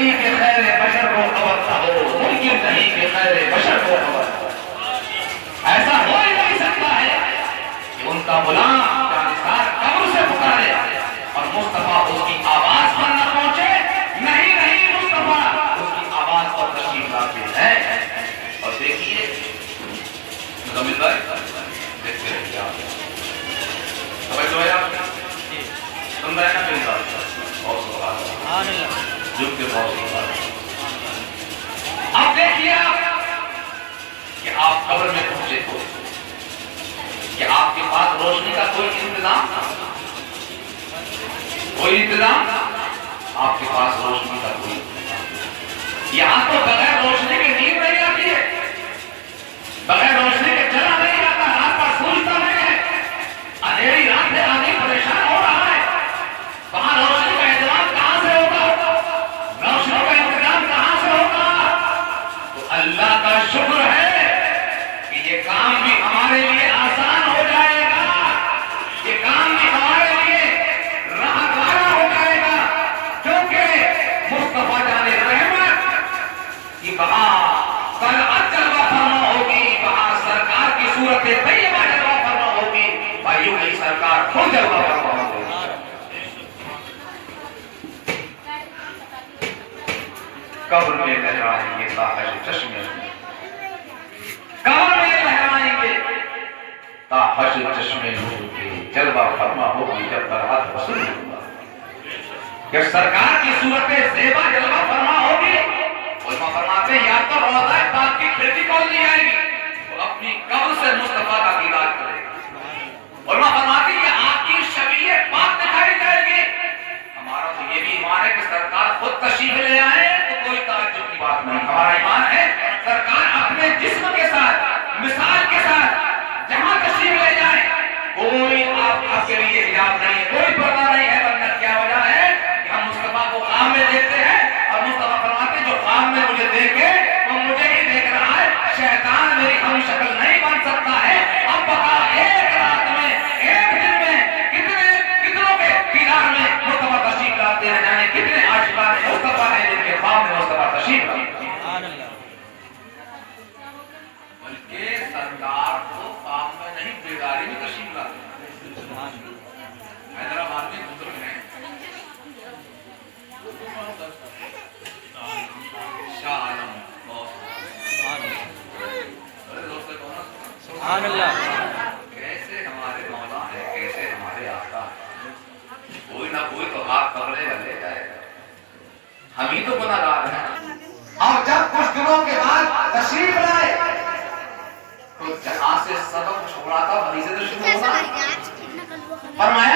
نہیں کہ خیر بشر کو خبر نہ ہو، ممکن نہیں کہ خیر بشر کو خبر نہ ہو۔ ایسا ہو ہی نہیں سکتا ہے کہ ان کا غلام جانثار قبر سے پکارے اور مصطفیٰ اس کی آواز پر نہ پہنچے۔ نہیں نہیں، مصطفیٰ اس کی آواز پر تشریف لاتے ہیں۔ اور دیکھیے مزمل بھائی، دیکھتے رہیے آپ، سمجھ لو آپ سن رہے ہیں نا میری بات؟ بہت سبحان اللہ، جھک کے بہت سبحان اللہ۔ اب دیکھیے آپ کہ آپ قبر میں پہنچے تو کہ آپ کے پاس روشنی کا کوئی انتظام، کوئی انتظام آپ کے پاس روشنی کا کوئی انتظام۔ یہاں تو بغیر روشنی کے نیند نہیں آتی ہے، بغیر روشنی کے چلا نہیں جاتا، رات پر سوچتا نہیں ہے، اندھیری رات میں آدمی پریشان ہو رہا ہے۔ وہاں روشنی کا انتظام کہاں سے ہوگا؟ روشنی کا انتظام کہاں سے ہوگا؟ تو اللہ کا شکر ہے کہ یہ کام بھی ہمارے لیے آسان ہو جائے گا، یہ کام بھی ہمارے لیے راہگارا ہو جائے گا، کیونکہ مصطفیٰ جان رحمت کی وہاں طلعت جلوہ فرما ہوگی، وہاں سرکار کی صورت طیبہ جلوہ فرما ہوگی، بھائیوں کی سرکار خود جلوہ فرما ہوگی۔ قبر میں لہرائیں گے تاحش چشمے، قبر میں لہرائیں گے تاحش چشمے نور کے، جلوہ فرما ہوگی جب طلعت وصول ہوگا۔ جب سرکار کی صورت زیبا جلوہ فرما ہوگی، علماء فرماتے ہیں یا تو روضہ پاک کی کھڑکی کھول دی جائے گی، وہ اپنی قبر سے مصطفیٰ کا دیدار کرے گا۔ علماء فرماتے ہیں آپ کی شبیہ پاک دکھائی جائے گی۔ ہمارا تو یہ بھی ایمان ہے کہ سرکار خود تشریف لے آئے تو کوئی تعجب کی بات نہیں، ہمارا ایمان ہے سرکار اپنے جسم کے ساتھ، مثال کے ساتھ جہاں تشریف لے جائیں، کوئی آپ کے لیے حجاب نہیں ہے، کوئی پردہ نہیں ہے، ورنہ کیا وجہ ہے کہ ہم مصطفیٰ کو خواب میں دیکھتے ہیں اور مصطفیٰ فرماتے ہیں جو خواب میں مجھے دیکھے وہ مجھے ہی دیکھ رہا ہے، شیطان میری ہم شکل نہیں بن سکتا ہے۔ اب بتا ایک رات میں، ایک دن میں کتنوں کے دیدار میں مصطفیٰ تشریف لاتے ہیں، جانے کتنے عاشقان مصطفیٰ ہیں جن کے خواب میں مصطفیٰ تشریف لاتے ہیں۔ بلکہ سرکار کو خواب میں نہیں بیداری میں تشریف لاتے ہیں۔ حیدرآباد میں بزرگ ہیں شاہ عالم، سبحان اللہ، کیسے ہمارے مولا ہیں، کیسے ہمارے آقا ہیں، کوئی نہ کوئی تو ہاتھ پکڑے گا لے جائے گا، ہم ہی تو گناہگار ہیں۔ اور جب کچھ دنوں کے بعد تشریف لائے تو جہاں سے سبق چھوڑا تھا وہیں سے تو شروع ہوگا۔ فرمایا